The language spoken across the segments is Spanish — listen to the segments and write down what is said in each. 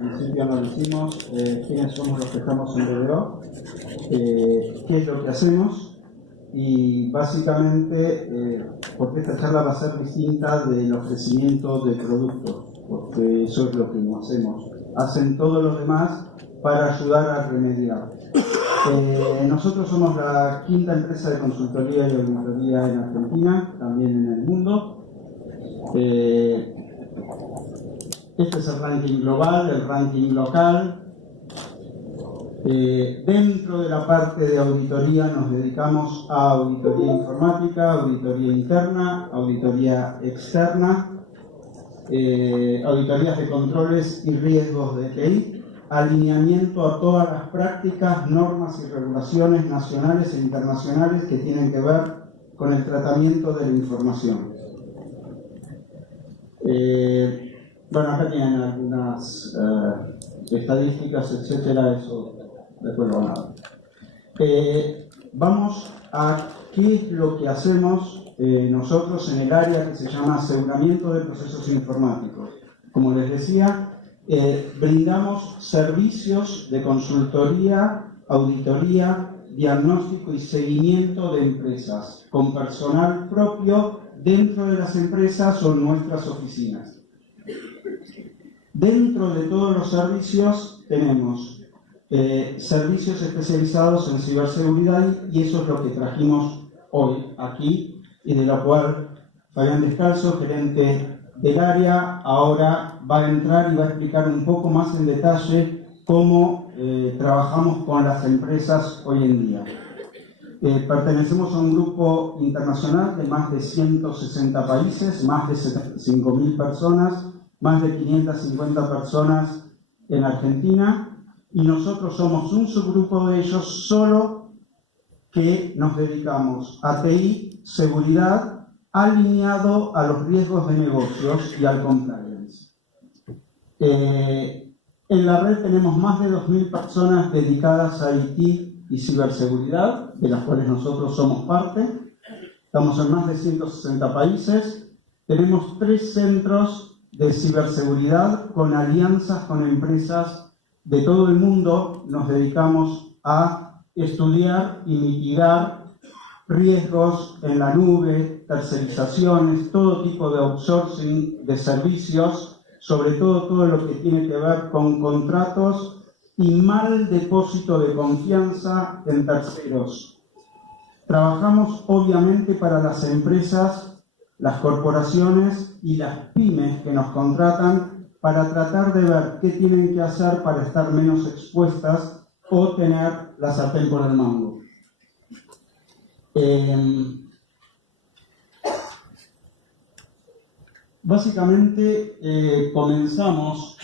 principio no lo hicimos, quiénes somos los que estamos en BDO, qué es lo que hacemos y básicamente porque esta charla va a ser distinta del ofrecimiento de productos, porque eso es lo que no hacemos. Hacen todos los demás para ayudar a remediar. Nosotros somos la quinta empresa de consultoría y auditoría en Argentina, también en el mundo. Este es el ranking global, el ranking local. Dentro de la parte de auditoría nos dedicamos a auditoría informática, auditoría interna, auditoría externa, auditorías de controles y riesgos de TI, alineamiento a todas las prácticas, normas y regulaciones nacionales e internacionales que tienen que ver con el tratamiento de la información. Bueno, acá tienen algunas estadísticas, etcétera, eso después lo van a ver. Vamos a qué es lo que hacemos nosotros en el área que se llama aseguramiento de procesos informáticos. Como les decía, brindamos servicios de consultoría, auditoría, diagnóstico y seguimiento de empresas con personal propio dentro de las empresas o en nuestras oficinas. Dentro de todos los servicios tenemos servicios especializados en ciberseguridad y eso es lo que trajimos hoy aquí y de lo cual Fabián Descalzo, gerente del área, ahora va a entrar y va a explicar un poco más en detalle cómo trabajamos con las empresas hoy en día. Pertenecemos a un grupo internacional de más de 160 países, más de 5.000 personas, más de 550 personas en Argentina y nosotros somos un subgrupo de ellos solo que nos dedicamos a TI, seguridad, alineado a los riesgos de negocios y al compliance. En la red tenemos más de 2.000 personas dedicadas a IT y ciberseguridad, de las cuales nosotros somos parte. Estamos en más de 160 países. Tenemos 3 centros de ciberseguridad con alianzas con empresas de todo el mundo. Nos dedicamos a estudiar y mitigar riesgos en la nube, tercerizaciones, todo tipo de outsourcing de servicios, sobre todo lo que tiene que ver con contratos y mal depósito de confianza en terceros. Trabajamos obviamente para las empresas, las corporaciones y las pymes que nos contratan para tratar de ver qué tienen que hacer para estar menos expuestas o tener la sartén por el mango. Básicamente comenzamos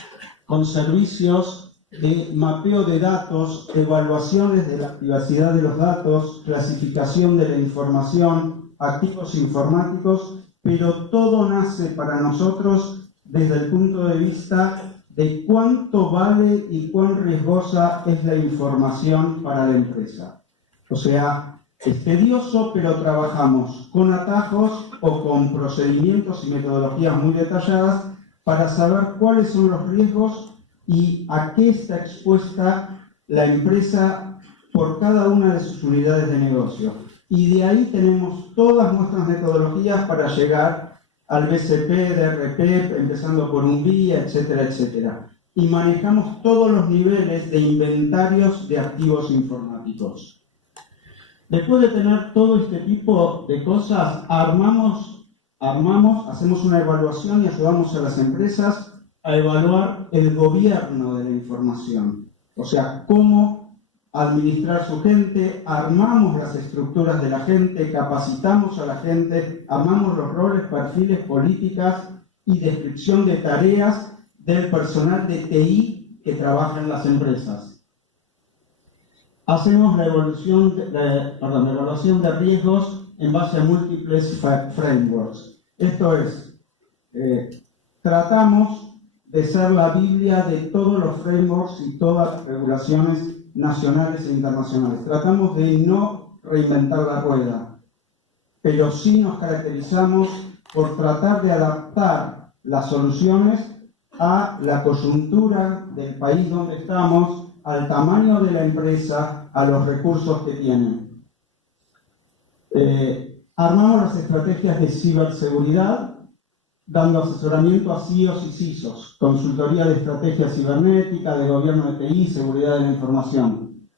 con servicios de mapeo de datos, evaluaciones de la privacidad de los datos, clasificación de la información, activos informáticos, pero todo nace para nosotros desde el punto de vista de cuánto vale y cuán riesgosa es la información para la empresa. O sea, es tedioso, pero trabajamos con atajos o con procedimientos y metodologías muy detalladas para saber cuáles son los riesgos y a qué está expuesta la empresa por cada una de sus unidades de negocio. Y de ahí tenemos todas nuestras metodologías para llegar al BCP, DRP, empezando por un BIA, etcétera, etcétera. Y manejamos todos los niveles de inventarios de activos informáticos. Después de tener todo este tipo de cosas, hacemos una evaluación y ayudamos a las empresas a evaluar el gobierno de la información. O sea, cómo administrar su gente, armamos las estructuras de la gente, capacitamos a la gente, armamos los roles, perfiles, políticas y descripción de tareas del personal de TI que trabaja en las empresas. Hacemos la evaluación de riesgos en base a múltiples frameworks. Esto es, tratamos de ser la Biblia de todos los frameworks y todas las regulaciones nacionales e internacionales. Tratamos de no reinventar la rueda, pero sí nos caracterizamos por tratar de adaptar las soluciones a la coyuntura del país donde estamos, al tamaño de la empresa, a los recursos que tienen. Armamos las estrategias de ciberseguridad, dando asesoramiento a CIOs y CISOs, consultoría de estrategia cibernética, de gobierno de TI, seguridad de la información.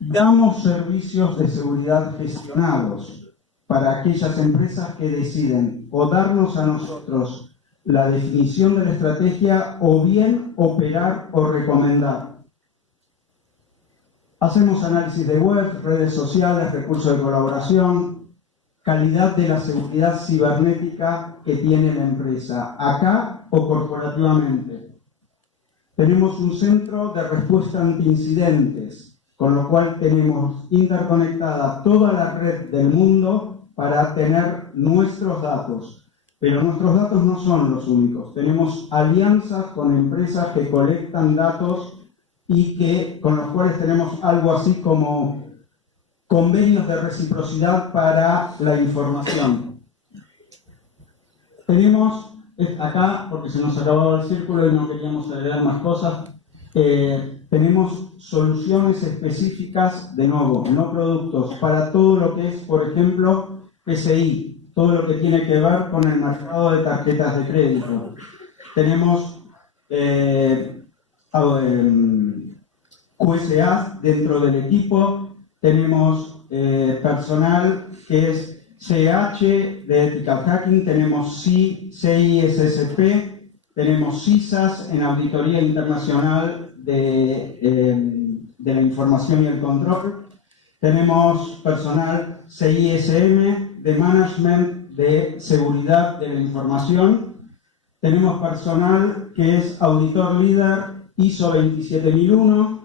Damos servicios de seguridad gestionados para aquellas empresas que deciden o darnos a nosotros la definición de la estrategia o bien operar o recomendar. Hacemos análisis de web, redes sociales, recursos de colaboración, calidad de la seguridad cibernética que tiene la empresa, acá o corporativamente. Tenemos un centro de respuesta ante incidentes, con lo cual tenemos interconectada toda la red del mundo para tener nuestros datos. Pero nuestros datos no son los únicos. Tenemos alianzas con empresas que colectan datos y con los cuales tenemos algo así como convenios de reciprocidad para la información. Tenemos acá, porque se nos acababa el círculo y no queríamos agregar más cosas, tenemos soluciones específicas, de nuevo, no productos, para todo lo que es, por ejemplo, PCI, todo lo que tiene que ver con el mercado de tarjetas de crédito. Tenemos QSA dentro del equipo. Tenemos personal que es CH de Ethical Hacking, tenemos CISSP, tenemos CISAS en Auditoría Internacional de la Información y el Control, tenemos personal CISM de Management de Seguridad de la Información, tenemos personal que es Auditor Líder ISO 27001,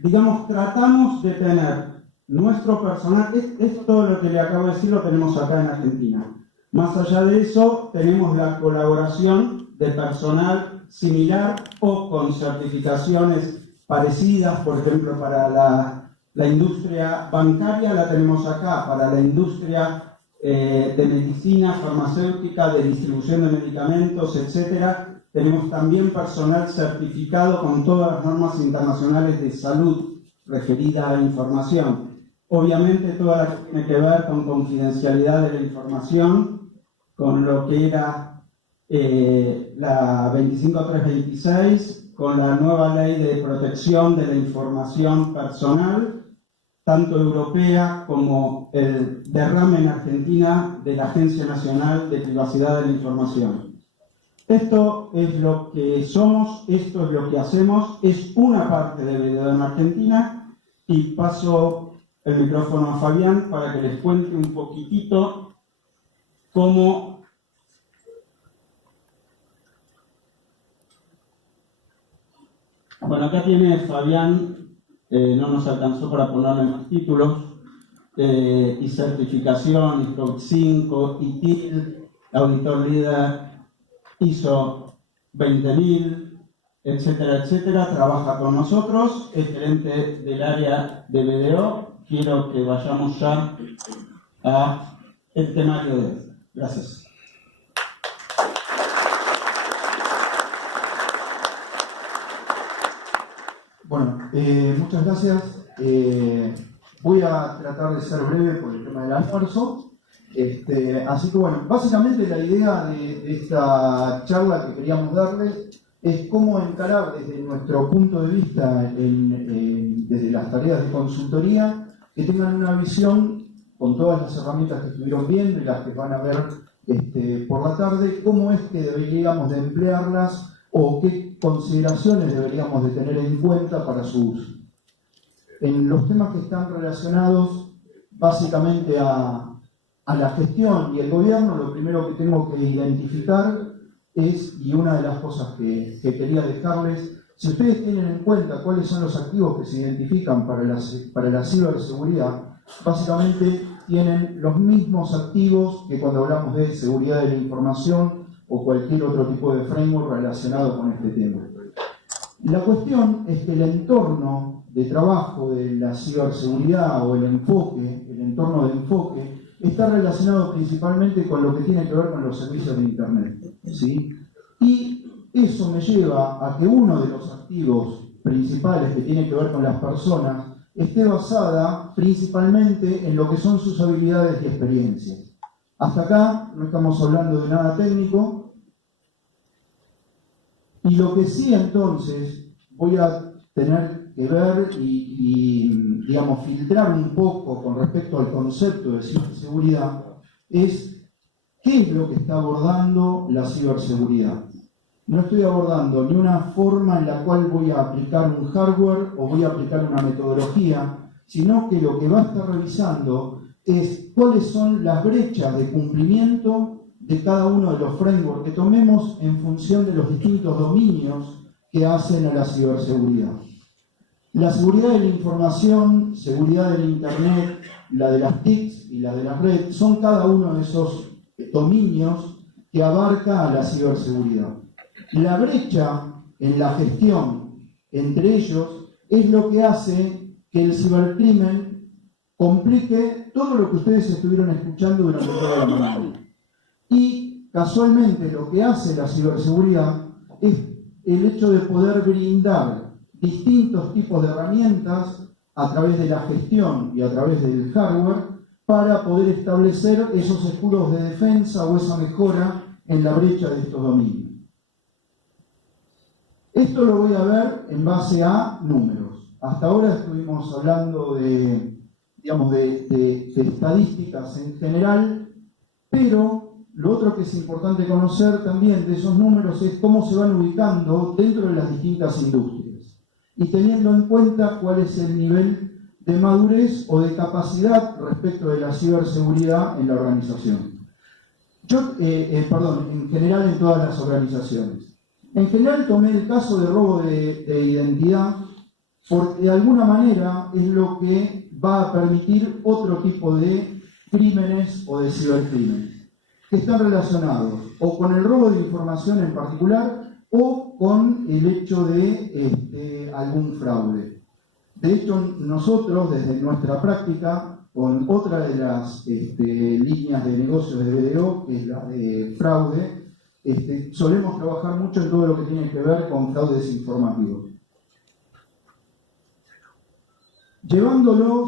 digamos, tratamos de tener nuestro personal, es todo lo que le acabo de decir, lo tenemos acá en Argentina. Más allá de eso, tenemos la colaboración de personal similar o con certificaciones parecidas, por ejemplo, para la industria bancaria la tenemos acá, para la industria de medicina, farmacéutica, de distribución de medicamentos, etcétera. Tenemos también personal certificado con todas las normas internacionales de salud referida a la información. Obviamente toda la que tiene que ver con confidencialidad de la información, con lo que era la 25326, con la nueva ley de protección de la información personal, tanto europea como el derrame en Argentina de la Agencia Nacional de Privacidad de la Información. Esto es lo que somos, esto es lo que hacemos, es una parte de BDO en Argentina y paso el micrófono a Fabián para que les cuente un poquitito cómo bueno, acá tiene Fabián, no nos alcanzó para ponerle más títulos, y certificación, ISO 5, ITIL, Auditor Líder, ISO 20000, etcétera, etcétera, trabaja con nosotros, es gerente del área de BDO. Quiero que vayamos ya al temario de hoy. Gracias. Bueno, muchas gracias. Voy a tratar de ser breve por el tema del almuerzo. Así que bueno, básicamente la idea de esta charla que queríamos darles es cómo encarar desde nuestro punto de vista, desde las tareas de consultoría, que tengan una visión con todas las herramientas que estuvieron viendo y las que van a ver por la tarde, cómo es que deberíamos de emplearlas o qué consideraciones deberíamos de tener en cuenta para su uso. En los temas que están relacionados básicamente a la gestión y el gobierno, lo primero que tengo que identificar es, y una de las cosas que quería dejarles, si ustedes tienen en cuenta cuáles son los activos que se identifican para la ciberseguridad, básicamente tienen los mismos activos que cuando hablamos de seguridad de la información o cualquier otro tipo de framework relacionado con este tema. La cuestión es que el entorno de trabajo de la ciberseguridad o el entorno de enfoque, está relacionado principalmente con lo que tiene que ver con los servicios de Internet, ¿sí? Y eso me lleva a que uno de los activos principales que tiene que ver con las personas esté basada principalmente en lo que son sus habilidades y experiencias. Hasta acá no estamos hablando de nada técnico, y lo que sí entonces voy a tener que ver y digamos, filtrar un poco con respecto al concepto de ciberseguridad es qué es lo que está abordando la ciberseguridad. No estoy abordando ni una forma en la cual voy a aplicar un hardware o voy a aplicar una metodología, sino que lo que va a estar revisando es cuáles son las brechas de cumplimiento de cada uno de los frameworks que tomemos en función de los distintos dominios que hacen a la ciberseguridad. La seguridad de la información, seguridad del Internet, la de las TICs y la de la red, son cada uno de esos dominios que abarca a la ciberseguridad. La brecha en la gestión entre ellos es lo que hace que el cibercrimen complique todo lo que ustedes estuvieron escuchando durante toda la mañana. Y casualmente lo que hace la ciberseguridad es el hecho de poder brindar distintos tipos de herramientas a través de la gestión y a través del hardware para poder establecer esos escudos de defensa o esa mejora en la brecha de estos dominios. Esto lo voy a ver en base a números. Hasta ahora estuvimos hablando de, digamos, de estadísticas en general, pero lo otro que es importante conocer también de esos números es cómo se van ubicando dentro de las distintas industrias y teniendo en cuenta cuál es el nivel de madurez o de capacidad respecto de la ciberseguridad en la organización. En general en todas las organizaciones. En general tomé el caso de robo de identidad porque de alguna manera es lo que va a permitir otro tipo de crímenes o de cibercrímenes que están relacionados o con el robo de información en particular o con el hecho de algún fraude. De hecho, nosotros desde nuestra práctica, con otra de las líneas de negocios de BDO, que es la de fraude, solemos trabajar mucho en todo lo que tiene que ver con fraudes informativos.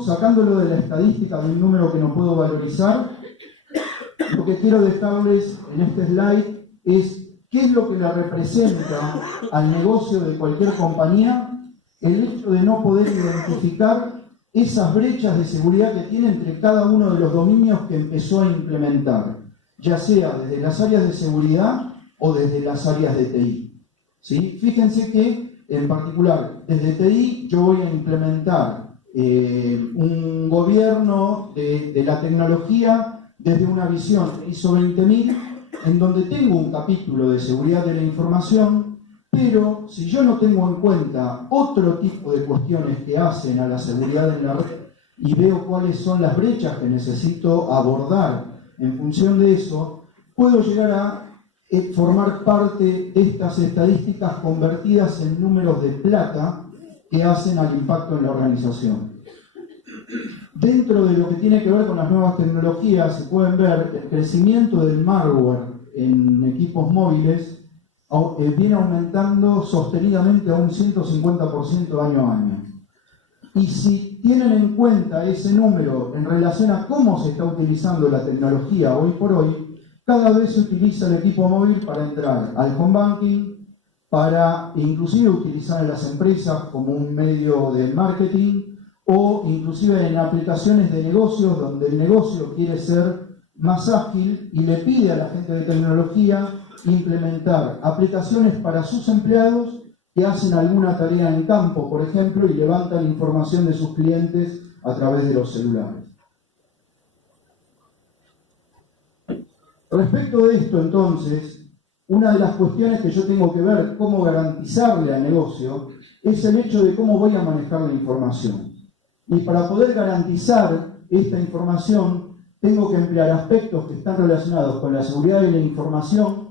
Sacándolo de la estadística de un número que no puedo valorizar, lo que quiero dejarles en este slide es qué es lo que le representa al negocio de cualquier compañía el hecho de no poder identificar esas brechas de seguridad que tiene entre cada uno de los dominios que empezó a implementar, ya sea desde las áreas de seguridad o desde las áreas de TI. ¿Sí? Fíjense que, en particular, desde TI yo voy a implementar un gobierno de la tecnología desde una visión ISO 20000, en donde tengo un capítulo de seguridad de la información, pero si yo no tengo en cuenta otro tipo de cuestiones que hacen a la seguridad en la red y veo cuáles son las brechas que necesito abordar en función de eso, puedo llegar a formar parte de estas estadísticas convertidas en números de plata que hacen al impacto en la organización. Dentro de lo que tiene que ver con las nuevas tecnologías, se pueden ver el crecimiento del malware en equipos móviles viene aumentando sostenidamente a un 150% año a año. Y si tienen en cuenta ese número en relación a cómo se está utilizando la tecnología hoy por hoy, cada vez se utiliza el equipo móvil para entrar al home banking, para inclusive utilizar en las empresas como un medio de marketing o inclusive en aplicaciones de negocios donde el negocio quiere ser más ágil y le pide a la gente de tecnología implementar aplicaciones para sus empleados que hacen alguna tarea en campo, por ejemplo, y levantan información de sus clientes a través de los celulares. Respecto de esto, entonces, una de las cuestiones que yo tengo que ver cómo garantizarle al negocio es el hecho de cómo voy a manejar la información. Y para poder garantizar esta información, tengo que emplear aspectos que están relacionados con la seguridad de la información,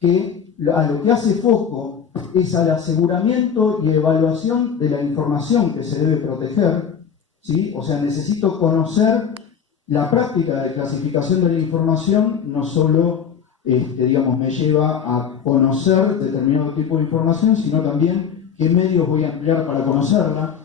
que a lo que hace foco es al aseguramiento y evaluación de la información que se debe proteger, ¿sí? O sea, necesito conocer la práctica de clasificación de la información, no solo digamos, me lleva a conocer determinado tipo de información, sino también qué medios voy a emplear para conocerla.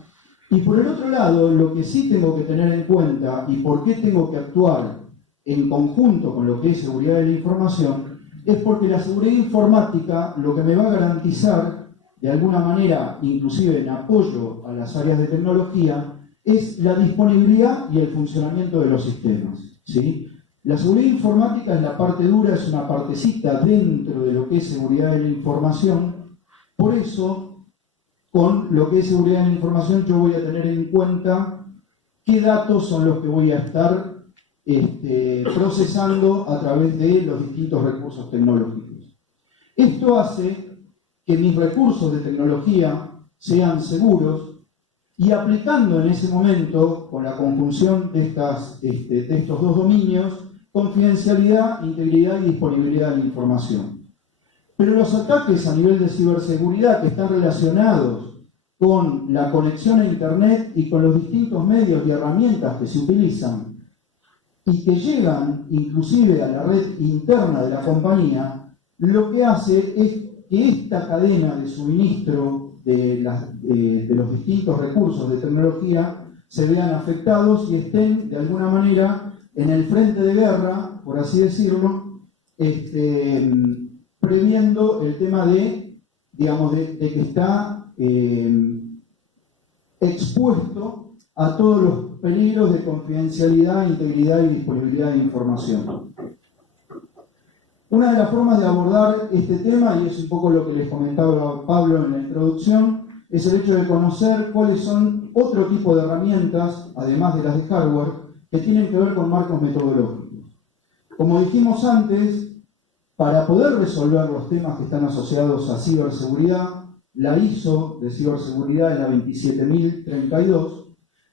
Y por el otro lado, lo que sí tengo que tener en cuenta y por qué tengo que actuar en conjunto con lo que es seguridad de la información, es porque la seguridad informática lo que me va a garantizar, de alguna manera, inclusive en apoyo a las áreas de tecnología, es la disponibilidad y el funcionamiento de los sistemas, ¿sí? La seguridad informática es la parte dura, es una partecita dentro de lo que es seguridad de la información. Por eso, con lo que es seguridad de la información, yo voy a tener en cuenta qué datos son los que voy a estar procesando a través de los distintos recursos tecnológicos. Esto hace que mis recursos de tecnología sean seguros y aplicando en ese momento, con la conjunción de estos dos dominios, confidencialidad, integridad y disponibilidad de la información. Pero los ataques a nivel de ciberseguridad que están relacionados con la conexión a Internet y con los distintos medios y herramientas que se utilizan y que llegan inclusive a la red interna de la compañía, lo que hace es que esta cadena de suministro de los distintos recursos de tecnología se vean afectados y estén de alguna manera en el frente de guerra, por así decirlo, previendo el tema de, digamos, de que está expuesto a todos los peligros de confidencialidad, integridad y disponibilidad de información. Una de las formas de abordar este tema, y es un poco lo que les comentaba Pablo en la introducción, es el hecho de conocer cuáles son otro tipo de herramientas, además de las de hardware, que tienen que ver con marcos metodológicos. Como dijimos antes, para poder resolver los temas que están asociados a ciberseguridad, la ISO de ciberseguridad es la 27032,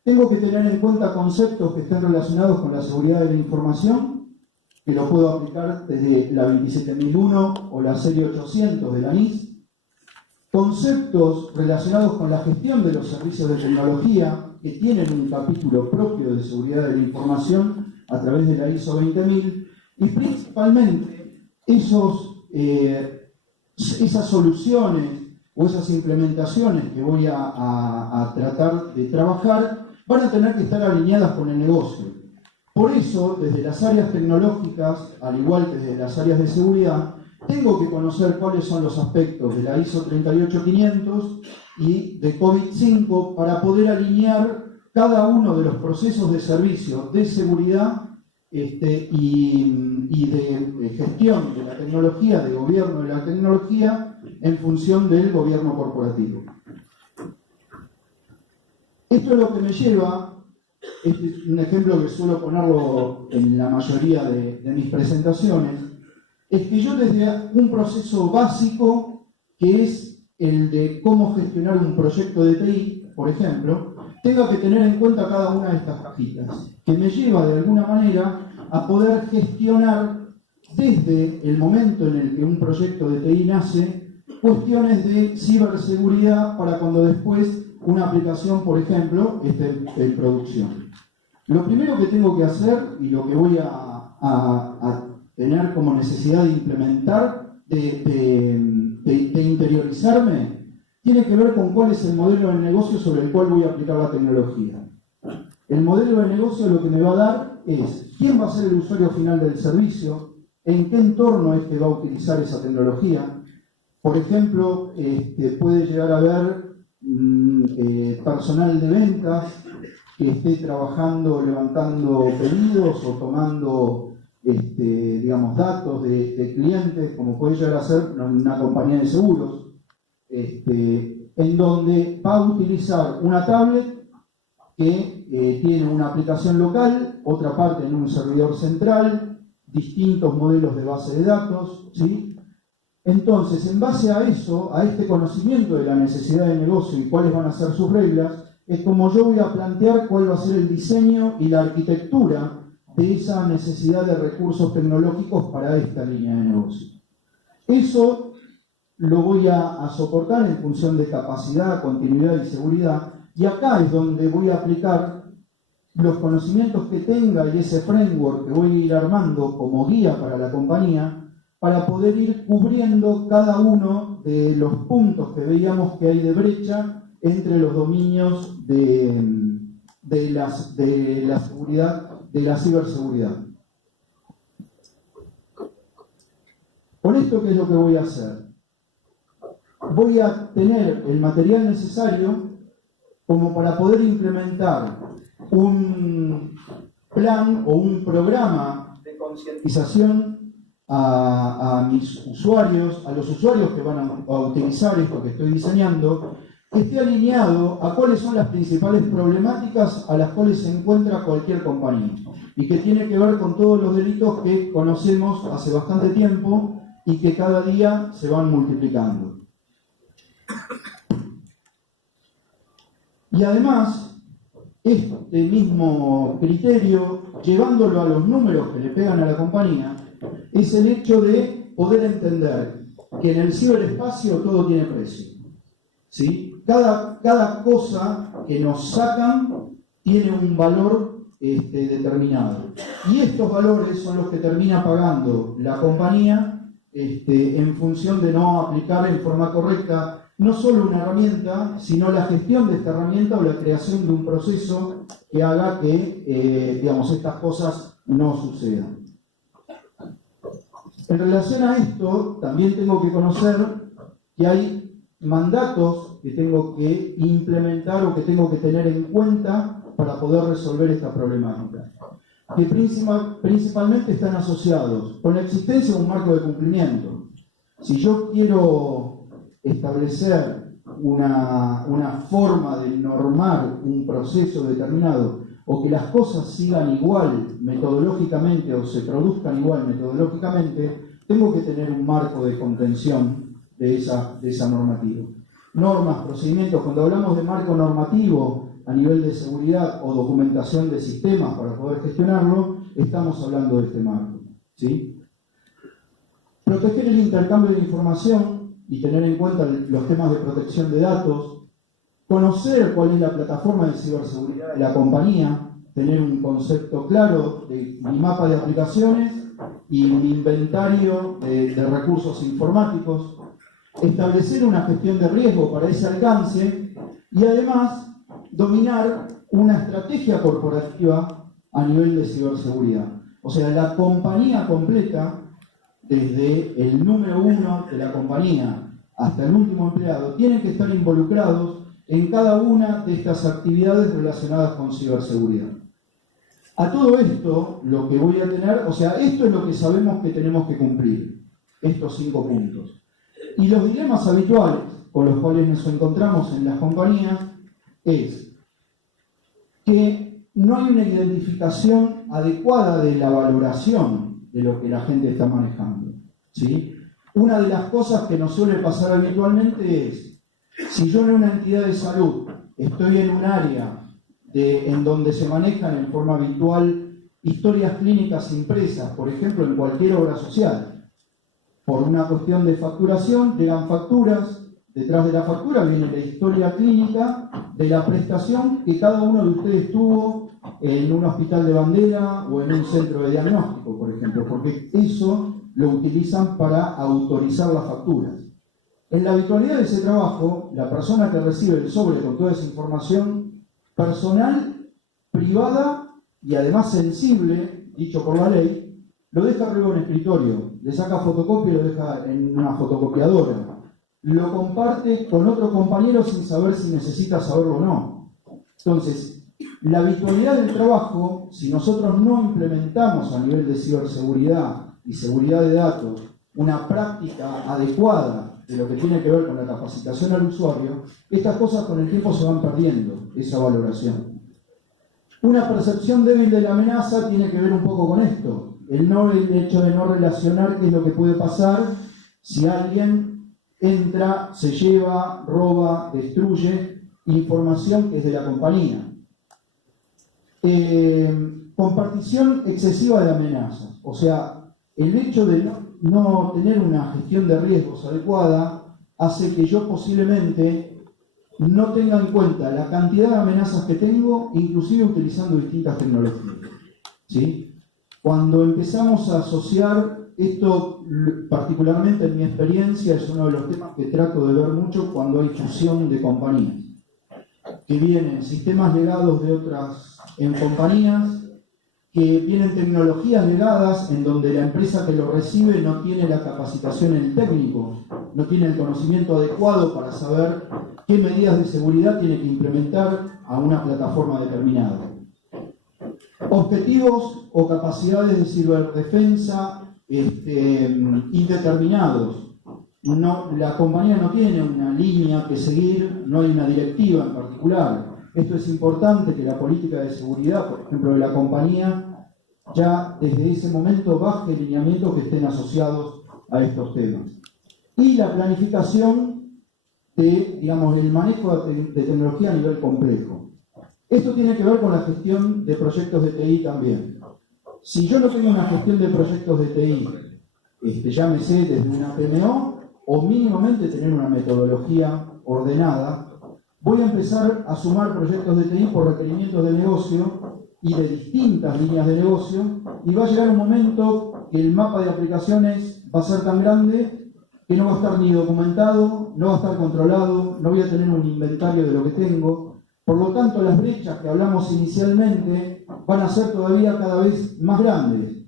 tengo que tener en cuenta conceptos que estén relacionados con la seguridad de la información, que lo puedo aplicar desde la 27001 o la serie 800 de la NIS, conceptos relacionados con la gestión de los servicios de tecnología, que tienen un capítulo propio de seguridad de la información a través de la ISO 20000, y principalmente esas soluciones o esas implementaciones que voy a tratar de trabajar van a tener que estar alineadas con el negocio. Por eso, desde las áreas tecnológicas, al igual que desde las áreas de seguridad, tengo que conocer cuáles son los aspectos de la ISO 38500 y de COVID-5 para poder alinear cada uno de los procesos de servicio de seguridad y de gestión de la tecnología, de gobierno de la tecnología, en función del gobierno corporativo. Esto es lo que me lleva, este es un ejemplo que suelo ponerlo en la mayoría de mis presentaciones, es que yo desde un proceso básico, que es el de cómo gestionar un proyecto de TI, por ejemplo, tenga que tener en cuenta cada una de estas cajitas, que me lleva de alguna manera a poder gestionar desde el momento en el que un proyecto de TI nace, cuestiones de ciberseguridad para cuando después una aplicación, por ejemplo, esté en producción. Lo primero que tengo que hacer y lo que voy a tener como necesidad de implementar, de interiorizarme, tiene que ver con cuál es el modelo de negocio sobre el cual voy a aplicar la tecnología. El modelo de negocio lo que me va a dar es quién va a ser el usuario final del servicio, en qué entorno es que va a utilizar esa tecnología. Por ejemplo, puede llegar a haber personal de ventas que esté trabajando, levantando pedidos o tomando digamos, datos de clientes, como puede llegar a ser una compañía de seguros, en donde va a utilizar una tablet que tiene una aplicación local, otra parte en un servidor central, distintos modelos de base de datos, ¿sí? Entonces, en base a eso, a este conocimiento de la necesidad de negocio y cuáles van a ser sus reglas, es como yo voy a plantear cuál va a ser el diseño y la arquitectura de esa necesidad de recursos tecnológicos para esta línea de negocio. Eso lo voy a soportar en función de capacidad, continuidad y seguridad, y acá es donde voy a aplicar los conocimientos que tenga y ese framework que voy a ir armando como guía para la compañía, para poder ir cubriendo cada uno de los puntos que veíamos que hay de brecha entre los dominios de la seguridad, de la ciberseguridad. Con esto, ¿qué es lo que voy a hacer? Voy a tener el material necesario como para poder implementar un plan o un programa de concientización a mis usuarios, a los usuarios que van a utilizar esto que estoy diseñando, que esté alineado a cuáles son las principales problemáticas a las cuales se encuentra cualquier compañía y que tiene que ver con todos los delitos que conocemos hace bastante tiempo y que cada día se van multiplicando. Y además, este mismo criterio, llevándolo a los números que le pegan a la compañía, es el hecho de poder entender que en el ciberespacio todo tiene precio. ¿Sí? Cada cosa que nos sacan tiene un valor determinado. Y estos valores son los que termina pagando la compañía en función de no aplicar en forma correcta no solo una herramienta, sino la gestión de esta herramienta o la creación de un proceso que haga que estas cosas no sucedan. En relación a esto, también tengo que conocer que hay mandatos que tengo que implementar o que tengo que tener en cuenta para poder resolver esta problemática, que principalmente están asociados con la existencia de un marco de cumplimiento. Si yo quiero establecer una forma de normar un proceso determinado o que las cosas sigan igual metodológicamente o se produzcan igual metodológicamente, tengo que tener un marco de contención de esa normativa. Normas, procedimientos, cuando hablamos de marco normativo a nivel de seguridad o documentación de sistemas para poder gestionarlo, estamos hablando de este marco, ¿sí? Proteger el intercambio de información y tener en cuenta los temas de protección de datos, conocer cuál es la plataforma de ciberseguridad de la compañía, tener un concepto claro de mi mapa de aplicaciones y mi inventario de recursos informáticos, establecer una gestión de riesgo para ese alcance y además dominar una estrategia corporativa a nivel de ciberseguridad. O sea, la compañía completa, desde el número 1 de la compañía hasta el último empleado, tienen que estar involucrados en cada una de estas actividades relacionadas con ciberseguridad. A todo esto, lo que voy a tener, o sea, esto es lo que sabemos que tenemos que cumplir, estos 5 puntos. Y los dilemas habituales con los cuales nos encontramos en las compañías es que no hay una identificación adecuada de la valoración de lo que la gente está manejando, ¿sí? Una de las cosas que nos suele pasar habitualmente es, si yo en una entidad de salud estoy en un área en donde se manejan en forma habitual historias clínicas impresas, por ejemplo, en cualquier obra social, por una cuestión de facturación, llegan facturas, detrás de la factura viene la historia clínica de la prestación que cada uno de ustedes tuvo en un hospital de bandera o en un centro de diagnóstico, por ejemplo, porque eso lo utilizan para autorizar las facturas. En la habitualidad de ese trabajo, la persona que recibe el sobre con toda esa información personal, privada y además sensible, dicho por la ley, lo deja arriba en un escritorio, le saca fotocopia y lo deja en una fotocopiadora, lo comparte con otro compañero sin saber si necesita saberlo o no. Entonces, la habitualidad del trabajo, si nosotros no implementamos a nivel de ciberseguridad y seguridad de datos una práctica adecuada de lo que tiene que ver con la capacitación al usuario, estas cosas con el tiempo se van perdiendo, esa valoración. Una percepción débil de la amenaza tiene que ver un poco con esto, el hecho de no relacionar qué es lo que puede pasar si alguien entra, se lleva, roba, destruye información que es de la compañía. Compartición excesiva de amenazas, o sea, el hecho de no tener una gestión de riesgos adecuada hace que yo posiblemente no tenga en cuenta la cantidad de amenazas que tengo, inclusive utilizando distintas tecnologías, ¿sí? Cuando empezamos a asociar esto particularmente en mi experiencia es uno de los temas que trato de ver mucho cuando hay fusión de compañías. Que vienen sistemas legados de otras en compañías, que vienen tecnologías legadas en donde la empresa que lo recibe no tiene la capacitación en el técnico, no tiene el conocimiento adecuado para saber qué medidas de seguridad tiene que implementar a una plataforma determinada. Objetivos o capacidades de ciberdefensa indeterminados. La compañía no tiene una línea que seguir, no hay una directiva en particular. Esto es importante, que la política de seguridad, por ejemplo, de la compañía, ya desde ese momento baje lineamientos que estén asociados a estos temas. Y la planificación de, digamos, el manejo de tecnología a nivel complejo. Esto tiene que ver con la gestión de proyectos de TI también. Si yo no tengo una gestión de proyectos de TI, llámese desde una PMO, o mínimamente tener una metodología ordenada, voy a empezar a sumar proyectos de TI por requerimientos de negocio y de distintas líneas de negocio, y va a llegar un momento que el mapa de aplicaciones va a ser tan grande que no va a estar ni documentado, no va a estar controlado, no voy a tener un inventario de lo que tengo. Por lo tanto, las brechas que hablamos inicialmente van a ser todavía cada vez más grandes,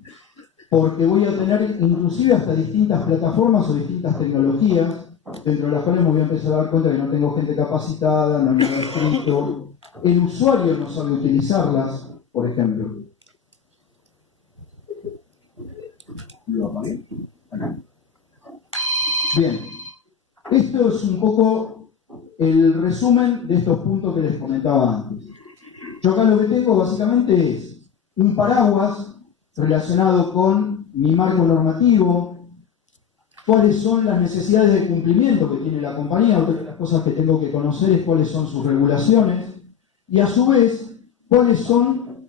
porque voy a tener inclusive hasta distintas plataformas o distintas tecnologías, dentro de las cuales me voy a empezar a dar cuenta que no tengo gente capacitada, no hay nada escrito, el usuario no sabe utilizarlas, por ejemplo. ¿Lo apagué? Bien, esto es un poco el resumen de estos puntos que les comentaba antes. Yo acá lo que tengo básicamente es un paraguas relacionado con mi marco normativo, cuáles son las necesidades de cumplimiento que tiene la compañía, otra de las cosas que tengo que conocer es cuáles son sus regulaciones, y a su vez, cuáles son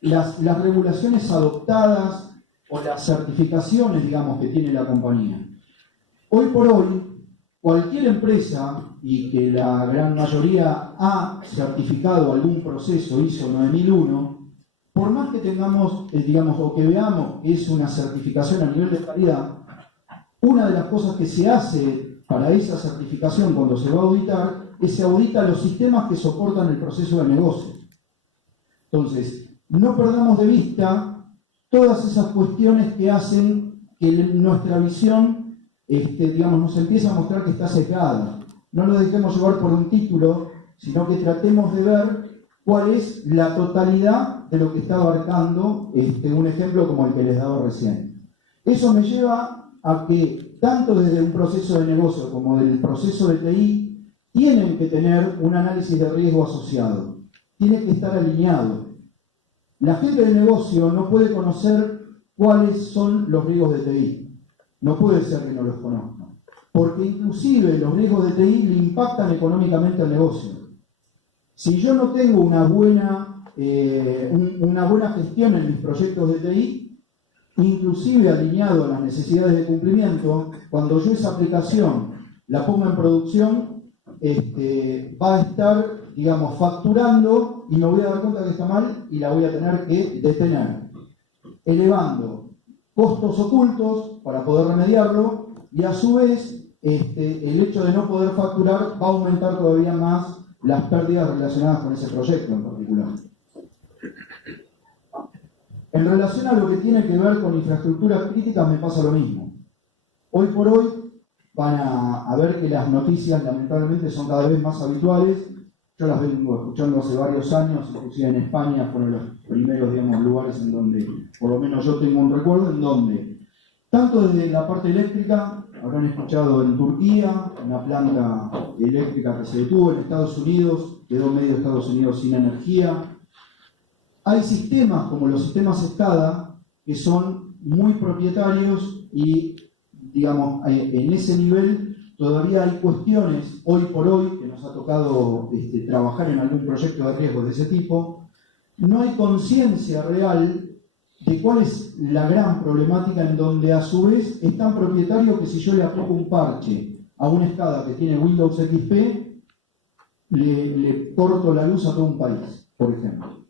las regulaciones adoptadas o las certificaciones, digamos, que tiene la compañía. Hoy por hoy, cualquier empresa, y que la gran mayoría ha certificado algún proceso ISO 9001, por más que tengamos, digamos, o que veamos que es una certificación a nivel de calidad, una de las cosas que se hace para esa certificación cuando se va a auditar es se audita los sistemas que soportan el proceso de negocio. Entonces, no perdamos de vista todas esas cuestiones que hacen que nuestra visión, digamos, nos empiece a mostrar que está sesgada. No nos dejemos llevar por un título, sino que tratemos de ver cuál es la totalidad de lo que está abarcando un ejemplo como el que les daba recién. Eso me lleva a que tanto desde un proceso de negocio como del proceso de TI tienen que tener un análisis de riesgo asociado, tiene que estar alineado. La gente de negocio no puede conocer cuáles son los riesgos de TI, no puede ser que no los conozca, porque inclusive los riesgos de TI le impactan económicamente al negocio. Si yo no tengo una buena gestión en mis proyectos de TI, inclusive alineado a las necesidades de cumplimiento, cuando yo esa aplicación la ponga en producción, va a estar, digamos, facturando y me voy a dar cuenta que está mal y la voy a tener que detener, elevando costos ocultos para poder remediarlo, y a su vez el hecho de no poder facturar va a aumentar todavía más las pérdidas relacionadas con ese proyecto en particular. En relación a lo que tiene que ver con infraestructuras críticas me pasa lo mismo. Hoy por hoy van a ver que las noticias lamentablemente son cada vez más habituales. Yo las vengo escuchando hace varios años, inclusive en España fueron los primeros, digamos, lugares en donde, por lo menos yo tengo un recuerdo, en donde, tanto desde la parte eléctrica, habrán escuchado en Turquía, una planta eléctrica que se detuvo, en Estados Unidos, quedó medio Estados Unidos sin energía. Hay sistemas como los sistemas SCADA que son muy propietarios y, digamos, en ese nivel todavía hay cuestiones, hoy por hoy, que nos ha tocado trabajar en algún proyecto de riesgo de ese tipo, no hay conciencia real de cuál es la gran problemática, en donde a su vez es tan propietario que si yo le aplico un parche a una SCADA que tiene Windows XP, le corto la luz a todo un país, por ejemplo.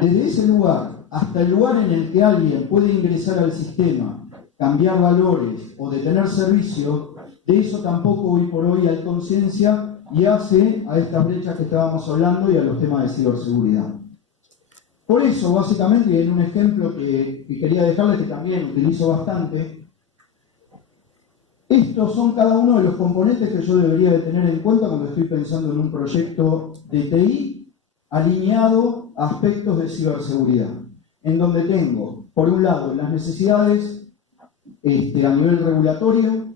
Desde ese lugar hasta el lugar en el que alguien puede ingresar al sistema, cambiar valores o detener servicio, de eso tampoco hoy por hoy hay conciencia y hace a estas brechas que estábamos hablando y a los temas de ciberseguridad. Por eso, básicamente, y en un ejemplo que quería dejarles, que también utilizo bastante, estos son cada uno de los componentes que yo debería de tener en cuenta cuando estoy pensando en un proyecto de TI alineado a aspectos de ciberseguridad, en donde tengo, por un lado, las necesidades a nivel regulatorio,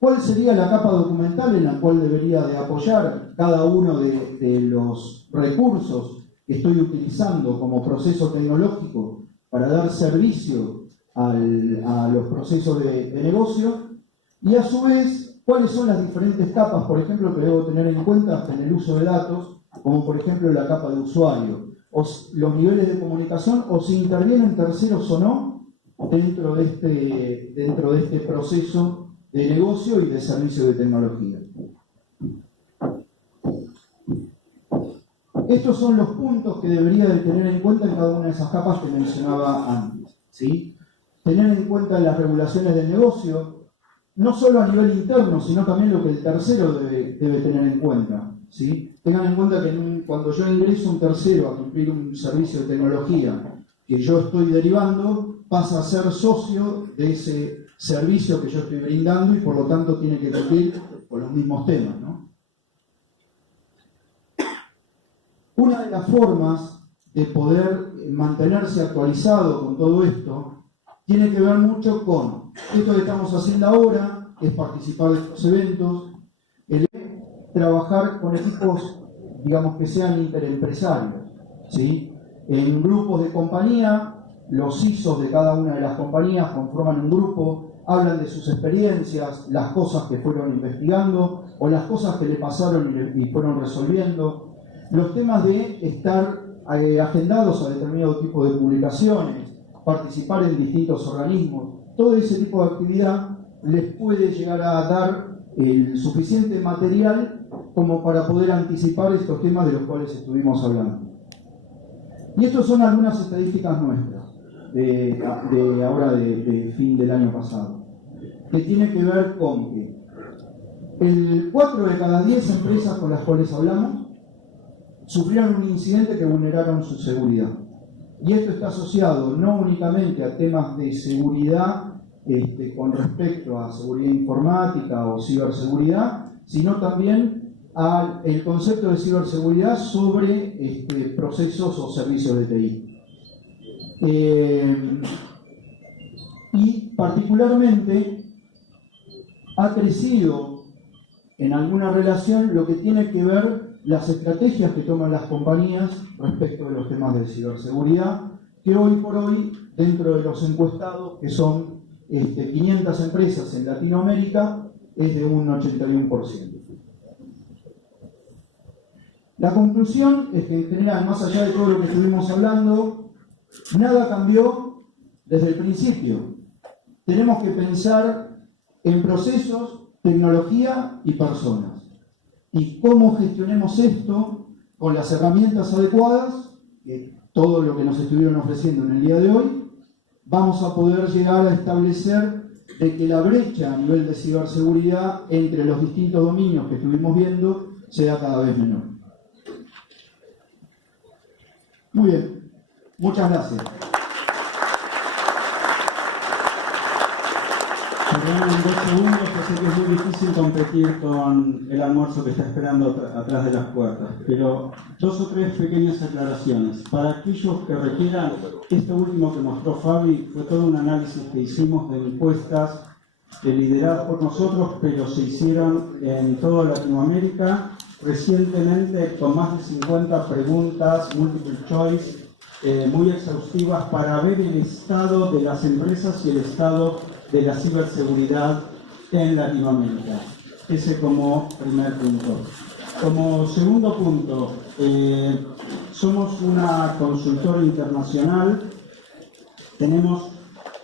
cuál sería la capa documental en la cual debería de apoyar cada uno de los recursos que estoy utilizando como proceso tecnológico para dar servicio a los procesos de negocio, y a su vez, cuáles son las diferentes capas, por ejemplo, que debo tener en cuenta en el uso de datos, como por ejemplo la capa de usuario, o los niveles de comunicación, o si intervienen terceros o no dentro de este proceso de negocio y de servicio de tecnología. Estos son los puntos que debería de tener en cuenta en cada una de esas capas que mencionaba antes, ¿sí? Tener en cuenta las regulaciones del negocio, no solo a nivel interno, sino también lo que el tercero debe tener en cuenta, ¿sí? Tengan en cuenta que cuando yo ingreso un tercero a cumplir un servicio de tecnología que yo estoy derivando, pasa a ser socio de ese servicio que yo estoy brindando y por lo tanto tiene que cumplir con los mismos temas, ¿no? Una de las formas de poder mantenerse actualizado con todo esto tiene que ver mucho con esto que estamos haciendo ahora, que es participar de estos eventos, el trabajar con equipos, digamos, que sean interempresarios, ¿sí? En grupos de compañía, los CISOs de cada una de las compañías conforman un grupo, hablan de sus experiencias, las cosas que fueron investigando o las cosas que le pasaron y fueron resolviendo. Los temas de estar agendados a determinado tipo de publicaciones, participar en distintos organismos, todo ese tipo de actividad les puede llegar a dar el suficiente material como para poder anticipar estos temas de los cuales estuvimos hablando. Y estas son algunas estadísticas nuestras, de ahora de fin del año pasado, que tiene que ver con que el 4 de cada 10 empresas con las cuales hablamos sufrieron un incidente que vulneraron su seguridad. Y esto está asociado no únicamente a temas de seguridad con respecto a seguridad informática o ciberseguridad, sino también al concepto de ciberseguridad sobre procesos o servicios de TI. Y particularmente ha crecido en alguna relación lo que tiene que ver las estrategias que toman las compañías respecto de los temas de ciberseguridad, que hoy por hoy, dentro de los encuestados, que son 500 empresas en Latinoamérica, es de un 81%. La conclusión es que en general, más allá de todo lo que estuvimos hablando, nada cambió desde el principio. Tenemos que pensar en procesos, tecnología y personas. Y cómo gestionemos esto con las herramientas adecuadas, que todo lo que nos estuvieron ofreciendo en el día de hoy, vamos a poder llegar a establecer de que la brecha a nivel de ciberseguridad entre los distintos dominios que estuvimos viendo sea cada vez menor. Muy bien, muchas gracias. Perdón, en 2 segundos, yo sé que es muy difícil competir con el almuerzo que está esperando atrás de las puertas, pero 2 o 3 pequeñas aclaraciones. Para aquellos que requieran, esto último que mostró Fabi fue todo un análisis que hicimos de encuestas lideradas por nosotros, pero se hicieron en toda Latinoamérica recientemente con más de 50 preguntas, multiple choice, muy exhaustivas para ver el estado de las empresas y el estado de la ciberseguridad en Latinoamérica. Ese como primer punto. Como segundo punto, somos una consultora internacional, tenemos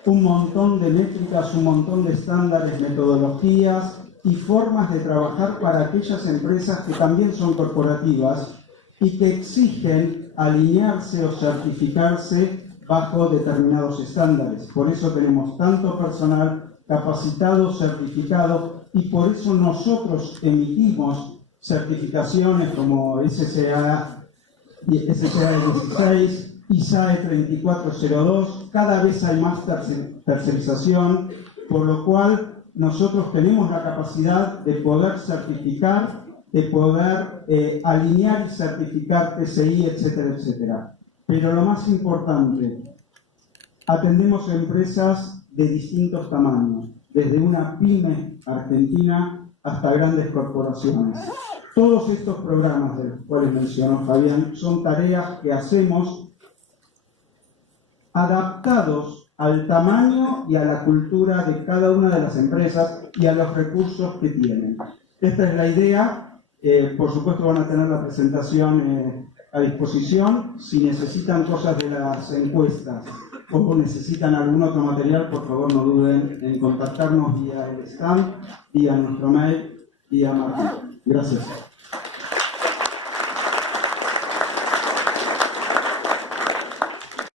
un montón de métricas, un montón de estándares, metodologías y formas de trabajar para aquellas empresas que también son corporativas y que exigen alinearse o certificarse bajo determinados estándares. Por eso tenemos tanto personal capacitado, certificado, y por eso nosotros emitimos certificaciones como SCA 16, ISAE 3402, cada vez hay más tercerización, por lo cual nosotros tenemos la capacidad de poder certificar, de poder alinear y certificar TCI, etcétera, etcétera. Pero lo más importante, atendemos a empresas de distintos tamaños, desde una pyme argentina hasta grandes corporaciones. Todos estos programas de los cuales mencionó Fabián son tareas que hacemos adaptados al tamaño y a la cultura de cada una de las empresas y a los recursos que tienen. Esta es la idea. Por supuesto van a tener la presentación a disposición. Si necesitan cosas de las encuestas o necesitan algún otro material, por favor no duden en contactarnos vía el stand, vía nuestro mail, vía Martín. Gracias.